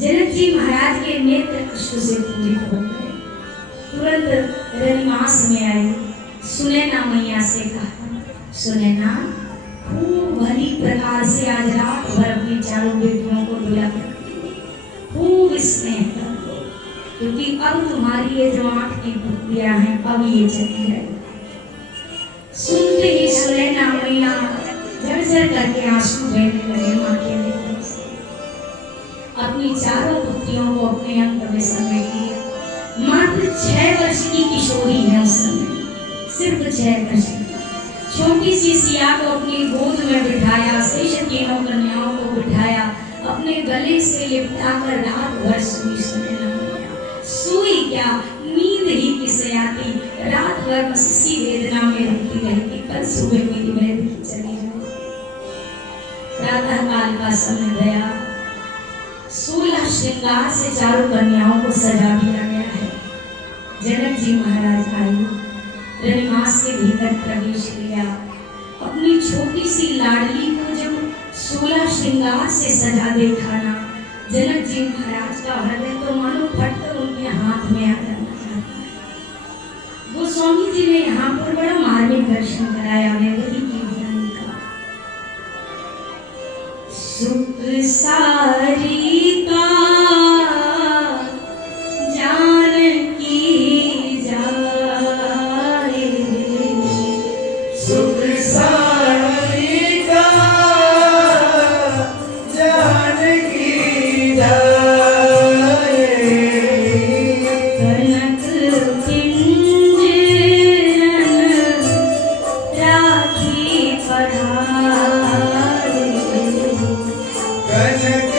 जनक जी महाराज के नेत्र अश्रु से पूरित हो गए। तुरंत रनिवास में आई, सुनैना मैया से कहा, सुनैना खूब भली प्रकार से आज रात भर अपनी चारों बेटियों को दुला कर खूब स्नेह करो, क्योंकि अब तुम्हारी ये जो 8 की पुत्रियां हैं अब ये चली है। सुनते ही सुनैना मैया झरझर करके आंसू बहने लगे मां के नेत्रों से। अपनी चारों पुत्रियों को अपने अंग में समेट लिया। मात्र 6 वर्ष की किशोरी है उस समय, सिर्फ 6 वर्ष की। छोटी सी सिया को अपनी गोद में बिठाया, शेष तीनों कन्याओं को बिठाया, अपने गले से लिपटा कर रात भर सुई सुनैना मैया। सुई क्या, नींद ही किसे आती, रात भर बस इसी वेदना में रहती रहती, कल सुबह मेरी बहन चली जाए। प्रातः काल का समय गया, 16 श्रृंगार से चारों कन्याओं को सजा दिया गया है। जनक जी महाराज आए, रनिवास के भीतर प्रवेश किया। अपनी छोटी सी लाडली को जब 16 श्रृंगार से सजा देखा ना, जनक जी महाराज का हृदय तो मानो फटकर उनके हाथ में आ जाना चाहता है। गोस्वामी जी ने यहाँ पर बड़ा मार्मिक दर्शन कराया वैदेही की ज्ञानी का। सुख सारी का कनक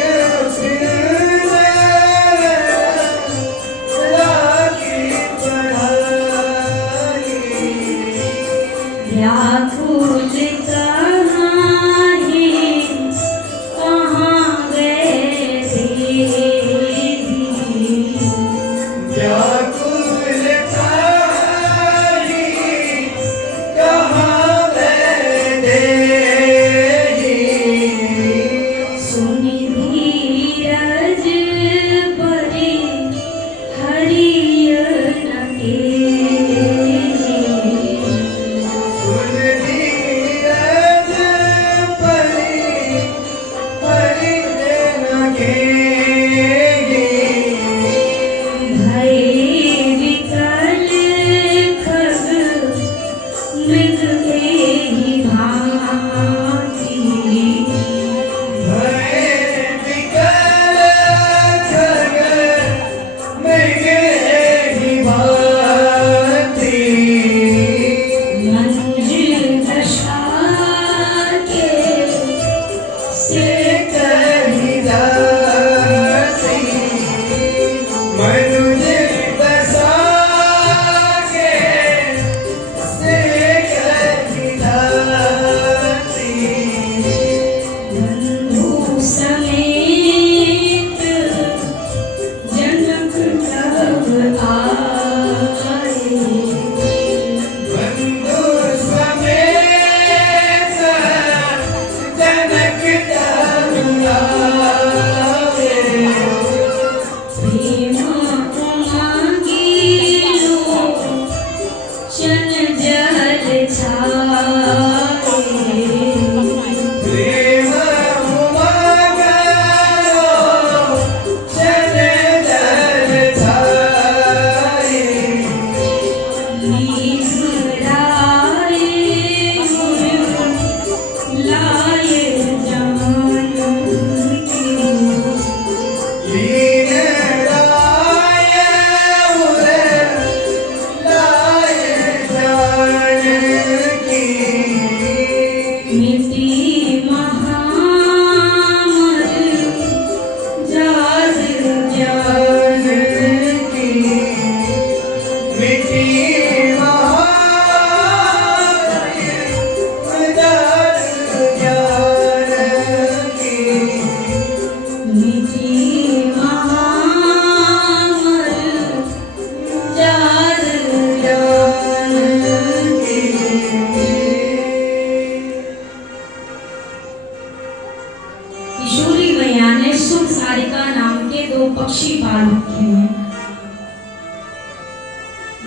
रखे हैं।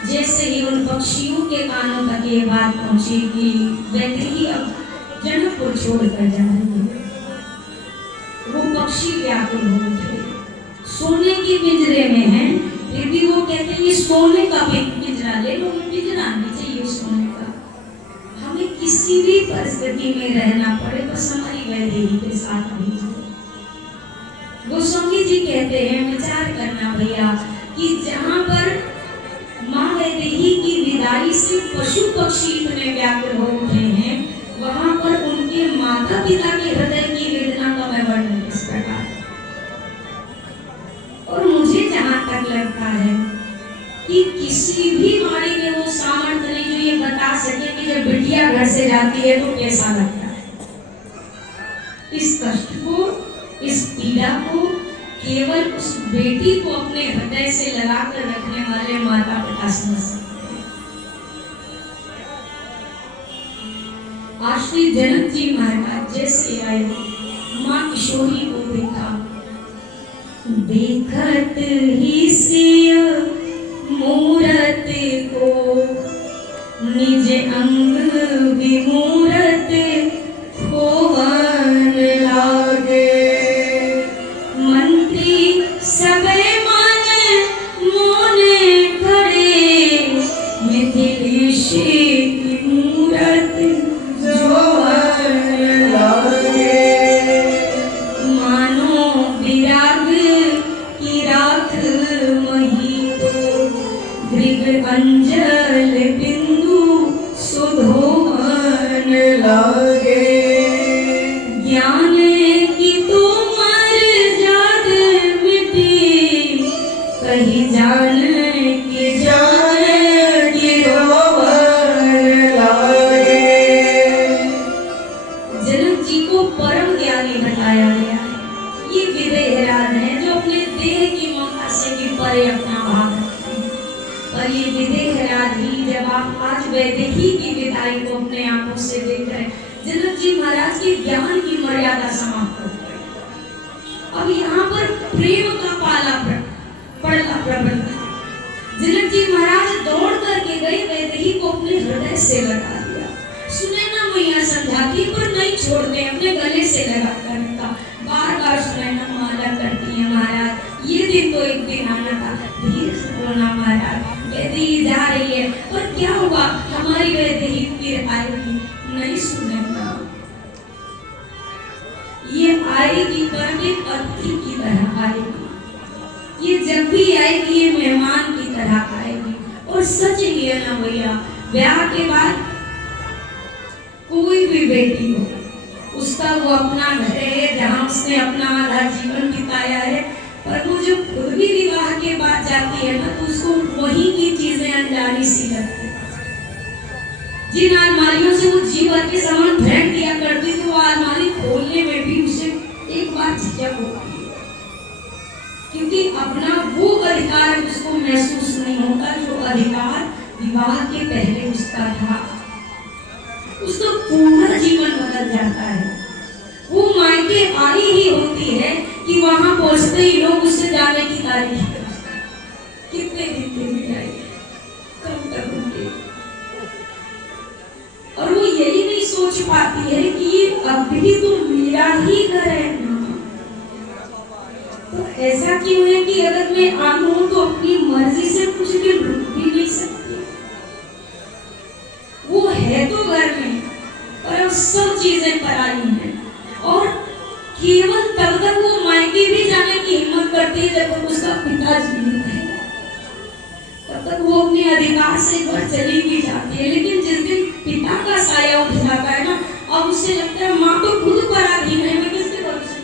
जैसे ही उन पक्षियों के कानों तक ये बात पहुंची कि वैदेही अब जनकपुर छोड़कर जा रही है, वो पक्षी व्याकुल हो उठे। सोने के पिंजरे में है, फिर भी वो कहते हैं ये सोने का पिंजरा ले लो, पिंजरा नहीं चाहिए सोने का। हमें किसी भी परिस्थिति में रहना पड़े बस हमारी वैदेही के साथ रहिए। गोस्वामी जी कहते हैं विचार करना भैया कि जहाँ पर माँ वैदेही की विदाई से पशु पक्षी इतने व्याकुल हो उठे हैं, वहां पर उनके माता पिता के हृदय की वेदना का मैं वर्णन किस प्रकार। और मुझे जहां तक लगता है कि किसी भी वाणी में वो सामर्थ्य नहीं जो ये बता सके कि जब बिटिया घर से जाती है तो कैसा लगता है। इस कष्ट को, इस पीड़ा को केवल उस बेटी को अपने हृदय से लगाकर रखने वाले माता पिता समझ सकते हैं। आज श्री जनक जी महाराज जैसे आए, माँ किशोरी को देखा, देखत ही सिय मूरत को निज अंग विमूरत खोवन लागे। मंत्री सबे मन मोने खड़े, मिथिलेश की मूरत जोवन लागे। मानो विराग की राख मही तो, दृग अंजल बिंदु सुधोवन लागे। ज्ञान की तो कहीं जान की जान लागे। जनक जी को परम ज्ञानी बताया गया है। ये विदेहराज हैं जो अपने देह की ममता से भी परे अपना भाव रखते हैं। पर ये विदेहराज ही जब आप आज वैदेही की विदाई को अपने आंखों से देख रहे हैं, जनक जी महाराज के ज्ञान की मर्यादा समाप्त हो गई। अब यहाँ पर प्रेम का पाला पड़ला प्रबल था। जनक जी महाराज दौड़ करके गए, वैदेही को अपने हृदय से लगा दिया। सुने ना मैया समझाती पर नहीं छोड़ते, अपने गले से लगा कर रखा। बार बार सुने ना माला करती है महाराज, ये दिन तो एक दिन आना था, धीरे से बोलना महाराज, वैदेही जा रही है। पर क्या हुआ, हमारी वैदेही फिर आएगी, नहीं सुने ना। ये आएगी पर एक अतिथि की तरह आएगी। ये जब भी आएगी ये मेहमान की तरह आएगी। और सच ही है ना भैया, ब्याह के बाद कोई भी बेटी हो, उसका वो अपना घर है जहाँ उसने अपना आधा जीवन बिताया है। पर वो जो खुद भी विवाह के बाद जाती है ना, तो उसको वही की चीजें अनजानी सी लगती है। जिन अलमारियों से वो जीवन के सामान भेंट दिया करती थी, वो अलमारी खोलने में भी उसे एक बार झिझक होती है, क्योंकि अपना वो अधिकार उसको महसूस नहीं होता जो अधिकार विवाह के पहले उसका था। उसका पूरा जीवन बदल जाता है। वो मायके आई ही होती है कि वहां पहुंचते ही लोग उससे जाने की तारीफ करते हैं, कितने दिन में जाएंगे, कब तक होंगे। और वो यही नहीं सोच पाती है कि ये अभी तो मेरा ही घर है ना। तो ऐसा क्यों है कि अगर मैं आई हूं तो अपनी मर्जी से कुछ भी रुक भी नहीं सकती। वो है तो घर में, पर अब सब चीजें पराई हैं। और केवल तब तक वो मायके भी जाने की हिम्मत करती है जब तक उसका पिता जीवित है, तब तक वो अपने अधिकार से एक बार चली भी जाती है। लेकिन जिस दिन पिता का साया उठ जाता है ना, अब उसे लगता है माँ तो खुद पराधीन है, मैं किसके भरोसे,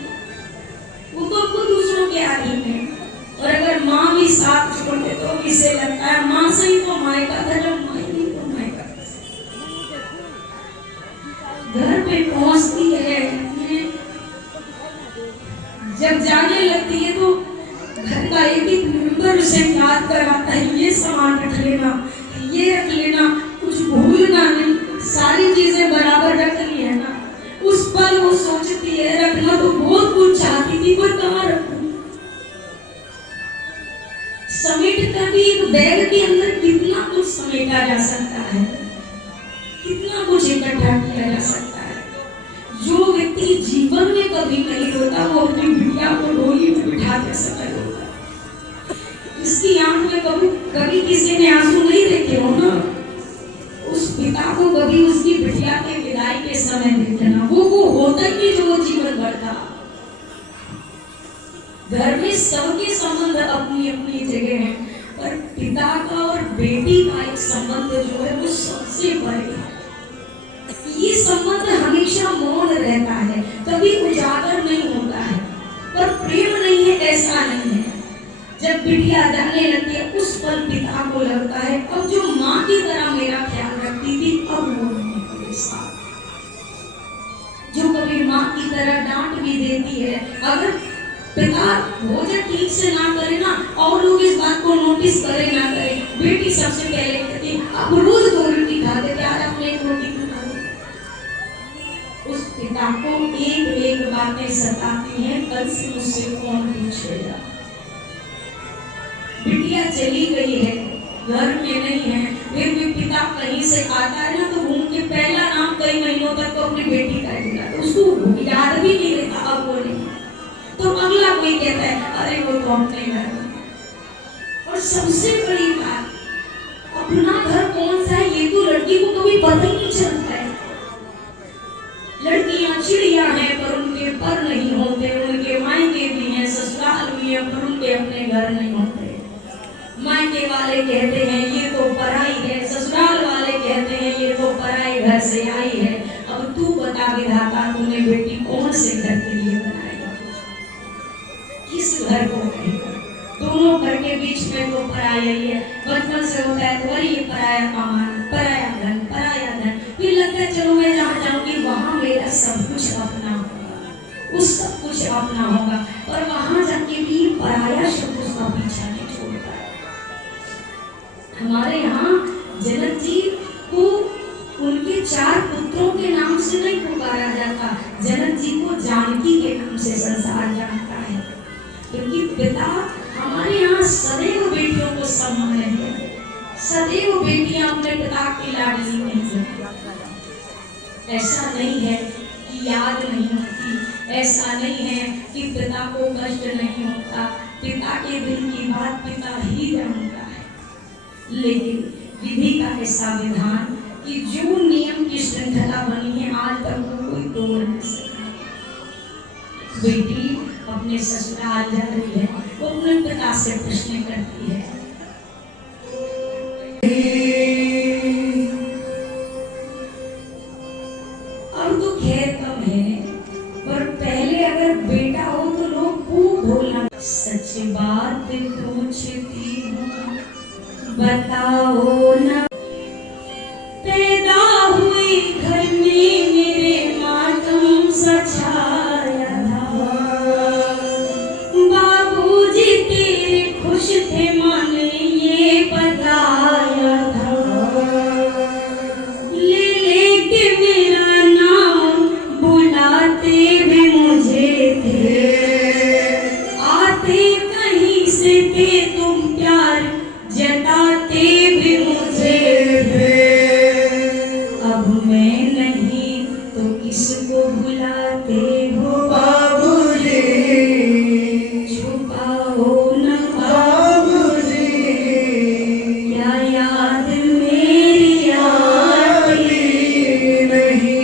वो तो खुद दूसरों के अधीन है। और अगर माँ भी साथ छोड़ दे तो इसे लगता है माँ से ही तो मायका था, जब माँ नहीं तो मायका। घर पे पहुंचती है, जब जाने लगती है तो घर का एक एक मेंबर उसे याद कराता है, ये सामान रख लेना, ये रख लेना, कुछ भूलना नहीं, सारी चीजें बराबर रख ली है ना। उस पल वो सोचती है रखना तो बहुत कुछ चाहती थी, पर कहाँ रखूं। समेट कर भी एक बैग के अंदर कितना कुछ समेटा जा सकता है, कितना कुछ इकट्ठा किया जा सकता है। जो व्यक्ति जीवन में कभी नहीं रोता वो अपनी बिटिया को डोली में बिठा के सफल होता है। इसकी आंख में कभी किसी ने आंसू नहीं देखे हो ना, उस पिता को कभी उसकी बिटिया के विदाई के समय देखना, वो होता ही जो जीवन भर था। घर में सबके संबंध अपनी अपनी जगह है, पर पिता का और बेटी का एक संबंध जो है वो सबसे बड़े है। ये संबंध हमेशा मौन रहता है, कभी उजागर नहीं होता है, पर प्रेम नहीं है ऐसा नहीं है। जब बिटिया जाने लगती है उस पल पिता को लगता है अब जो माँ की तरह मेरा ख्याल रखती थी अब वो नहीं मेरे साथ। जो कभी माँ की तरह डांट भी देती है, अगर पिता भोजन ठीक से ना करे ना और लोग इस बात को नोटिस करे ना करे, बेटी सबसे पहले कहती अब रोज 2 रोटी खा दे, आज अपने 1 रोटी खा दे। उस पिता को एक बातें सताती हैं, कल से मुझसे कौन पूछेगा। बिटिया चली गई है, घर में नहीं है, फिर भी पिता कहीं से आता है ना तो घूम के पहला नाम कई महीनों तक तो अपनी बेटी का ही, उसको याद भी नहीं रहता अब वो नहीं, तो अगला कोई कहता है अरे वो तो अपने घर में। और सबसे बड़ी बात, अपना घर कौन सा है ये तो लड़की को कभी पता ही नहीं चलता है। लड़कियां चिड़िया हैं पर उनके पर नहीं होते, उनके मायके भी हैं, ससुराल भी है पर उनके अपने घर नहीं होते। मायके वाले कहते हैं ये तो पराई है, ससुराल वाले कहते हैं ये तो पराई घर से आई है। अब तू बता विधाता तूने बेटी कौन से घर के लिए बनाई, किस घर को कहेगा? दोनों घर के बीच में तो पराया ही है। बचपन से होता है तो ये पराया कमान, पराया धन, पराया धन, फिर लगता है चलो मैं जहाँ जाऊंगी वहां मेरा सब कुछ अपना होगा, उस सब कुछ अपना होगा, पर वहां जाके भी पराया शब्द उसका पीछा नहीं छोड़ता है। हमारे यहाँ जनक जी को उनके 4 पुत्रों के नाम से नहीं पुकारा जाता, जनक जी को जानकी के नाम से संसार जानता है, क्योंकि पिता हमारे यहाँ सदैव बेटियों को सम्मान है, सदैव बेटियां अपने पिता की लाडली नहीं होती। ऐसा नहीं है कि याद नहीं होती, ऐसा नहीं है कि पिता को कष्ट नहीं होता, पिता के दिल की बात पिता ही जानता है। लेकिन विधि का ऐसा विधान कि जो नियम की श्रृंखला बनी है आज तक वो कोई तोड़ नहीं सका। बेटी अपने ससुराल जा रही है, वो अपने पिता से प्रश्न करती है, अब तो खैर कम है, पर पहले अगर बेटा हो तो लोग खूब बोलना। सच बात पूछती हूँ बताओ ना, पैदा हुई घर में मेरे मातम सछाया था, बाबूजी तेरे खुश थे मन ये बताया था, ले लेके मेरा नाम बुलाते भी मुझे थे, आते कहीं से थे तुम प्यार जताते भी मुझे थे, अब मैं नहीं तो किसको बुलाते हो बाबूजी, छुपाओ न बाबूजी, क्या याद मेरी आती नहीं।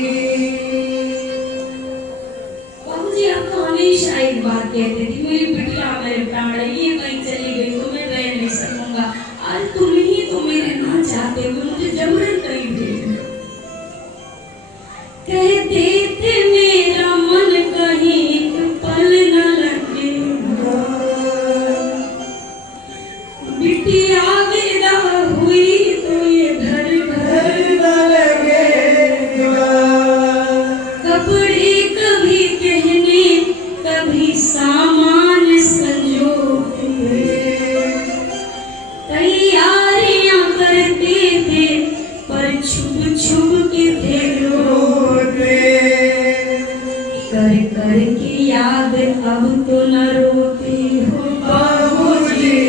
बाबूजी आप तो हमेशा एक बात कहते थे मेरी बिटिया मेरे प्राण है, ये कहीं चली गई तो मैं रह नहीं सकूंगा, आज तुम ही तो मेरे ना चाहते हो मुझे जबरन कहीं भेजना। कहते थे मेरा मन कहीं पल न लगेगा, बिटिया विदा हुई तो ये घर न लगेगा, कपड़े कभी कहने कभी सामान संजोते, तैयारियां करते थे पर छुप छुप के थे रोते, कर कर के याद अब तो न रोते हो बाबूजी,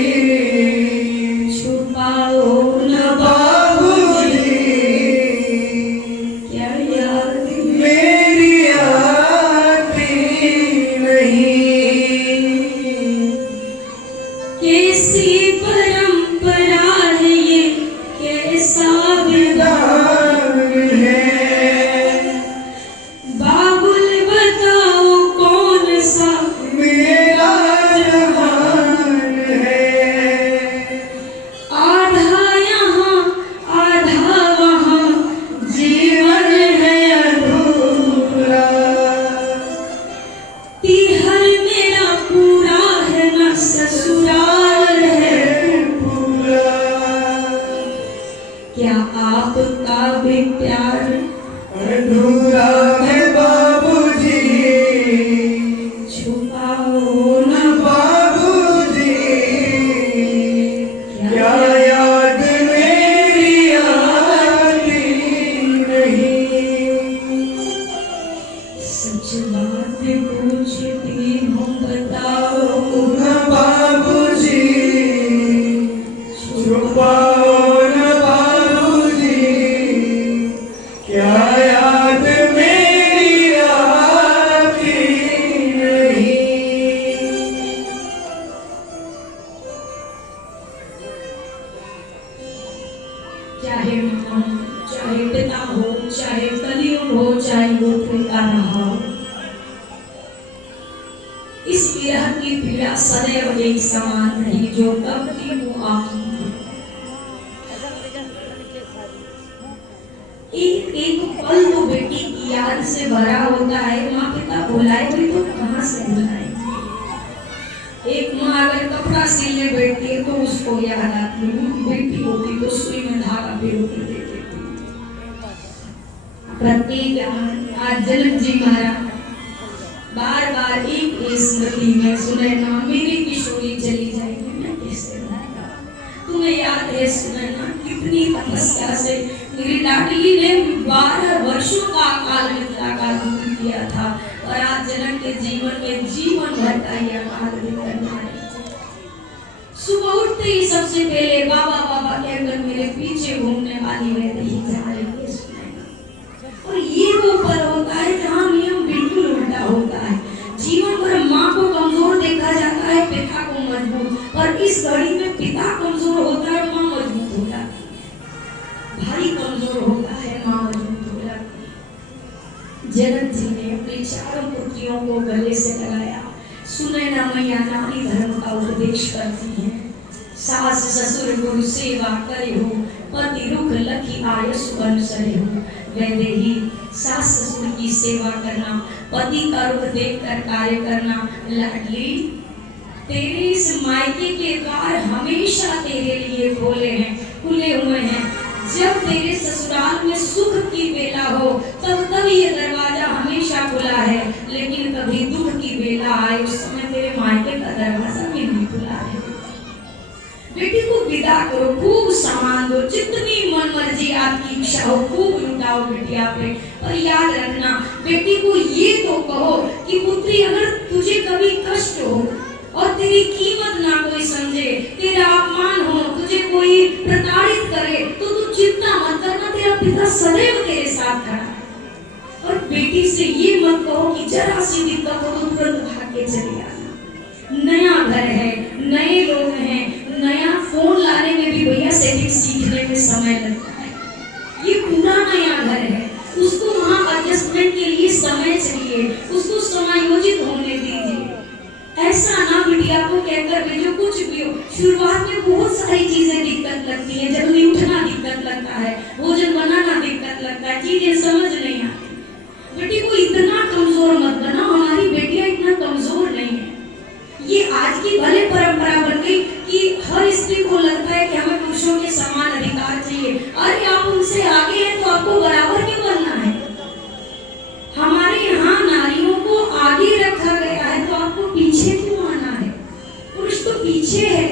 की पीड़ा सदैव एक समान रही, जो कब की वो आम। एक एक पल तो बेटी की याद से भरा होता है। माँ पिता बुलाए भी तो कहाँ से बुलाएंगे। एक माँ अगर कपड़ा सिलने बैठती है तो उसको याद आती है, बेटी होती तो सुई में धागा पिरो कर देती थी। प्रत्येक आज जनक जी महाराज बार बार एक स्मृति में सुनैना मेरी किशोरी चली जाएगी, मैं कैसे रहूंगा। तुम्हें याद है सुनैना कितनी तपस्या से मेरी लाडली ने 12 वर्षों का अकाल मृत्यु का दुख किया था, और आज जनक के जीवन में जीवन भर का यह अकाल मृत्यु। सुबह उठते ही सबसे पहले बाबा बाबा कहकर मेरे पीछे घूमने वाली वह नहीं जा रही है सुनैना। और ये वो पल होता है जहाँ नियम बिल्कुल उल्टा होता है। जीवन भर माँ को कमजोर देखा जाता है, पिता को मजबूत, पर इस घड़ी में पिता कमजोर होता है, माँ मजबूत होता है। भाई कमजोर होता है, माँ मजबूत हो जाती है। जनक जी ने अपनी चारों पुत्रियों को गले से लगाया। सुनैना मैया नारी धर्म का उपदेश करती है। सास ससुर गुरु सेवा करे हो, पति रुख लखी आयस अनुसरे हो। वैदेही सास ससुर की सेवा करना, पति का रुख देखकर कार्य करना। लाडली तेरे इस मायके के द्वार हमेशा तेरे लिए खोले हैं, खुले हुए हैं। जब तेरे ससुराल में सुख की बेला हो तब ये दरवाजा हमेशा खुला है, लेकिन कभी दुख की बेला आए उस समय तेरे मायके का दरवाजा भी नहीं खुला है। बेटी को विदा करो, खूब सामान दो, जितनी मन मर्जी आपकी इच्छा हो खूब लुटाओ बेटिया पे। और याद रखना बेटी को ये तो कहो कि पुत्री अगर तुझे कभी कष्ट हो और तेरी कीमत ना कोई समझे, तेरा अपमान हो, तुझे कोई प्रताड़ित करे तो तू चिंता मत करना, तेरा पिता सदैव तेरे साथ खड़ा है। और बेटी से ये मत कहो कि जरा सी दिक्कत हो तो तुरंत भाग के चले आना। नया घर है, नए लोग हैं, नया फोन लाने में भी भैया सेटिंग सीखने में समय लगता है। ये पूरा नया घर है, उसको वहाँ एडजस्टमेंट के लिए समय चाहिए, उसको समायोजित होने दीजिए। ऐसा ना बिटिया को कहकर भेजो कुछ भी हो। शुरुआत में बहुत सारी चीजें दिक्कत लगती है, जल्दी उठना दिक्कत लगता है, भोजन बनाना दिक्कत लगता है, चीजें समझ नहीं आती। बेटी को इतना कमजोर मत बनाओ, हमारी बेटियां इतना कमजोर नहीं है। ये आज की भले परंपरा बन गई कि हर स्त्री को लगता है कि हमें पुरुषों के समान अधिकार चाहिए। अरे आप उनसे आगे हैं तो आपको बराबर क्यों बनना है। हमारे यहाँ नारियों को आगे रखा गया है तो आपको पीछे क्यों आना है। पुरुष तो पीछे है,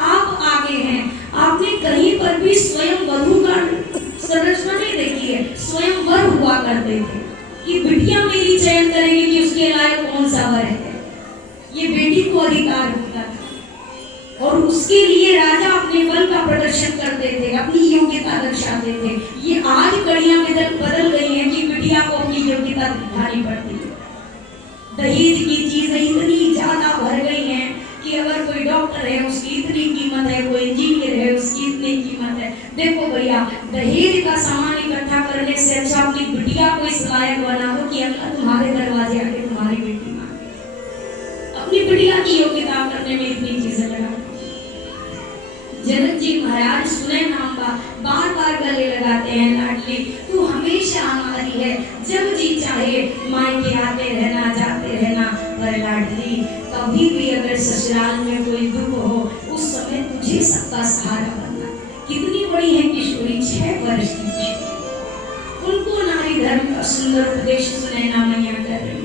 आप आगे हैं। आपने कहीं पर भी स्वयं वधू का संरचना नहीं देखी है, स्वयं वर हुआ करते थे कि बिटिया मेरी चयन करेगी कि उसके लायक कौन सा वर है। ये बेटी को अधिकार होता था और उसके लिए राजा अपने बल का प्रदर्शन करते थे, अपनी योग्यता दर्शाते थे। ये आज कड़ियां बदल गई हैं कि बिटिया को अपनी योग्यता दिखानी पड़ती है। दहेज की चीजें इतनी ज्यादा भर गई हैं कि अगर कोई डॉक्टर है उसकी इतनी कीमत है, कोई इंजीनियर है उसकी इतनी कीमत है। देखो भैया, दहेज का सामान इकट्ठा करने से अच्छा अपनी बिटिया को इस लायक बना दो कि अल्लाह तुम्हारे दरवाजे आके तुम्हारी बेटी मांगे। अपनी बिटिया की योग्यता करने में इतनी चीजें लगा। जनक जी महाराज सुनैना बार बार गले लगाते हैं, लाडली तू हमेशा हमारी है, जब जी चाहे मायके आते रहना जाते रहना। पर लाडली कभी भी अगर ससुराल में कोई दुख हो उस समय तुझे सबका सहारा बनना। कितनी बड़ी है किशोरी, 6 वर्ष की किशोरी। उनको नारी धर्म का सुंदर उपदेश सुनैना मैया कर रही।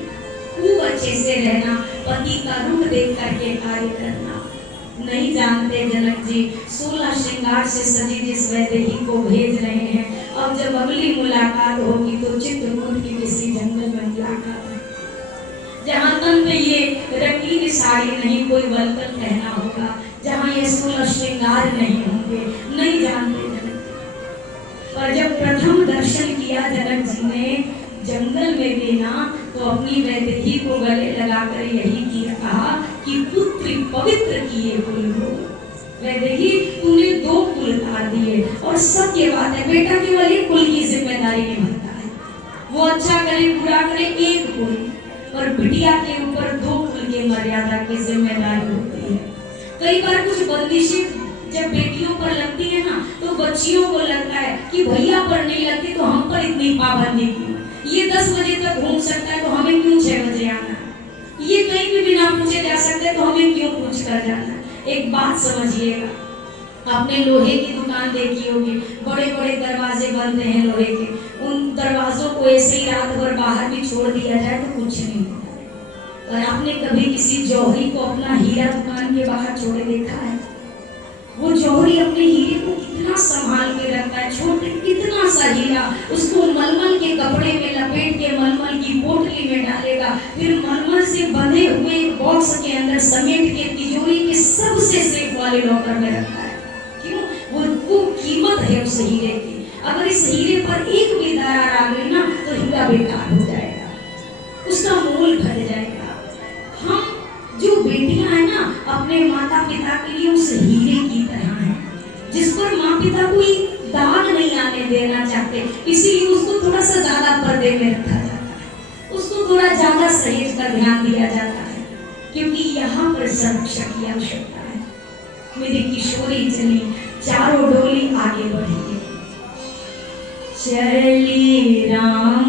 खूब अच्छे से रहना, पति का रूप देख करके कार्य करना। नहीं जानते जनक जी 16 श्रृंगार से सजी जिस वैदेही को भेज रहे हैं, अब जब अगली मुलाकात होगी तो चित्रकूट की किसी जंगल में मुलाकात है, जहाँ तन पे ये रंगीन साड़ी नहीं कोई वलकल पहना होगा, जहाँ ये 16 श्रृंगार नहीं होंगे। नहीं जानते जनक जी। पर जब प्रथम दर्शन किया जनक जी ने जंगल में देना तो अपनी वैदेही को गले लगाकर यही कहा कि पुत्री पवित्र किए कुल हो। वैदेही तूने 2 कुल तार दिए, और सत्य बात है बेटा केवल एक कुल की जिम्मेदारी निभाता है, वो अच्छा करे बुरा करे एक कुल, पर बिटिया के ऊपर 2 कुल उनके मर्यादा की जिम्मेदारी होती है। कई बार कुछ बंदिशें जब बेटियों पर लगती है ना, तो बच्चियों को लगता है कि भैया पर नहीं लगती तो हम पर इतनी पाबंदी क्यों? ये 10 बजे तक घूम सकता है तो हमें क्यों 6 बजे आना? ये कहीं भी बिना पूछे जा सकते तो हमें क्यों पूछ कर जाना? एक बात समझिएगा, आपने लोहे की दुकान देखी होगी, बड़े बड़े दरवाजे बनते हैं लोहे के, उन दरवाजों को ऐसे ही रात भर बाहर भी छोड़ दिया जाए तो कुछ नहीं होता। और आपने कभी किसी जौहरी को अपना हीरा दुकान के बाहर छोड़े देखा है? वो जौहरी अपने हीरे को कितना संभाल के रखता है, छोटे कितना सा हीरा उसको मलमल के कपड़े में लपेट के मलमल की पोटली में डालेगा, फिर मलमल से बंधे हुए बॉक्स के अंदर समेट के तिजोरी के सबसे सेफ वाले लॉकर में रखता है। क्यों? वो कीमत है उस हीरे की। अगर इस हीरे पर एक भी दरार आ गई ना तो हीरा बेकार हो जाएगा, उसका मोल घट जाएगा। हम जो बेटियां हैं ना, अपने माता पिता के लिए उस हीरे की तरह हैं, जिस पर माँ पिता कोई दाग नहीं आने देना चाहते, इसीलिए उसको थोड़ा सा ज्यादा पर्दे में रखा जाता है, उसको थोड़ा ज्यादा सहेज कर ध्यान दिया जाता है, क्योंकि यहाँ पर संरक्षण की आवश्यकता है। मेरी किशोरी चली, चारों डोली आगे बढ़ी, चली राम।